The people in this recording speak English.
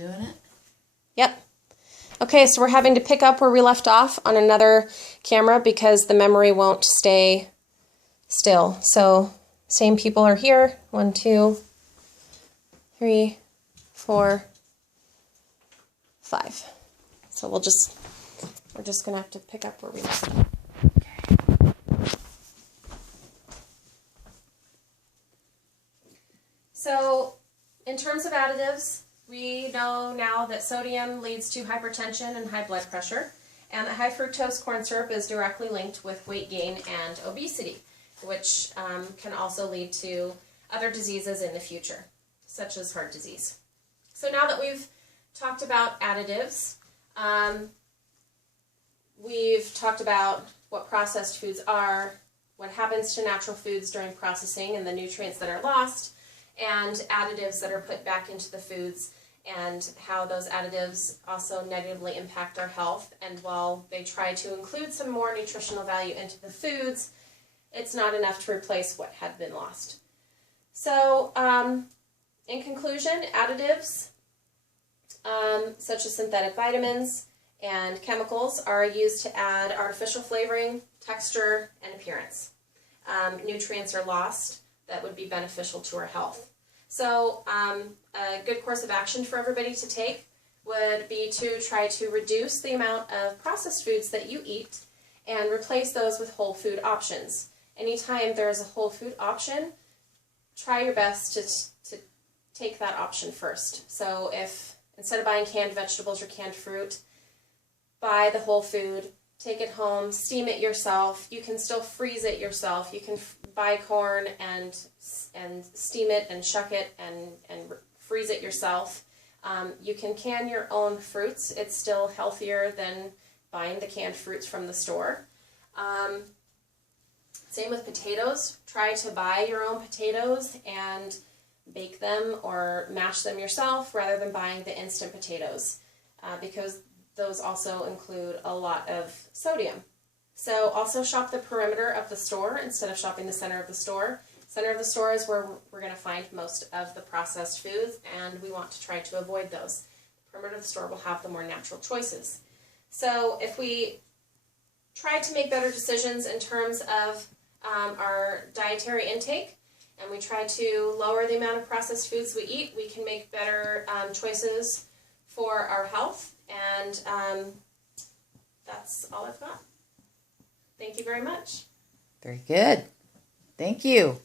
doing it? Yep. Okay, so we're having to pick up where we left off on another camera because the memory won't stay still. So same people are here. 1, 2, 3, 4, 5. So we're just gonna have to pick up where we left off. So in terms of additives, we know now that sodium leads to hypertension and high blood pressure, and that high fructose corn syrup is directly linked with weight gain and obesity, which can also lead to other diseases in the future, such as heart disease. So now that we've talked about additives, we've talked about what processed foods are, what happens to natural foods during processing and the nutrients that are lost, and additives that are put back into the foods, and how those additives also negatively impact our health. And while they try to include some more nutritional value into the foods, it's not enough to replace what had been lost. So in conclusion, additives such as synthetic vitamins and chemicals are used to add artificial flavoring, texture, and appearance. Nutrients are lost that would be beneficial to our health. So a good course of action for everybody to take would be to try to reduce the amount of processed foods that you eat and replace those with whole food options. Anytime there's a whole food option, try your best to take that option first. So if instead of buying canned vegetables or canned fruit, buy the whole food, take it home, steam it yourself. You can still freeze it yourself. You can buy corn and steam it and shuck it and freeze it yourself. You can can your own fruits. It's still healthier than buying the canned fruits from the store. Same with potatoes. Try to buy your own potatoes and bake them or mash them yourself rather than buying the instant potatoes, because those also include a lot of sodium. So also shop the perimeter of the store instead of shopping the center of the store. Center of the store is where we're going to find most of the processed foods, and we want to try to avoid those. The perimeter of the store will have the more natural choices. So if we try to make better decisions in terms of our dietary intake, and we try to lower the amount of processed foods we eat, we can make better choices for our health. And that's all I've got. Thank you very much. Very good. Thank you.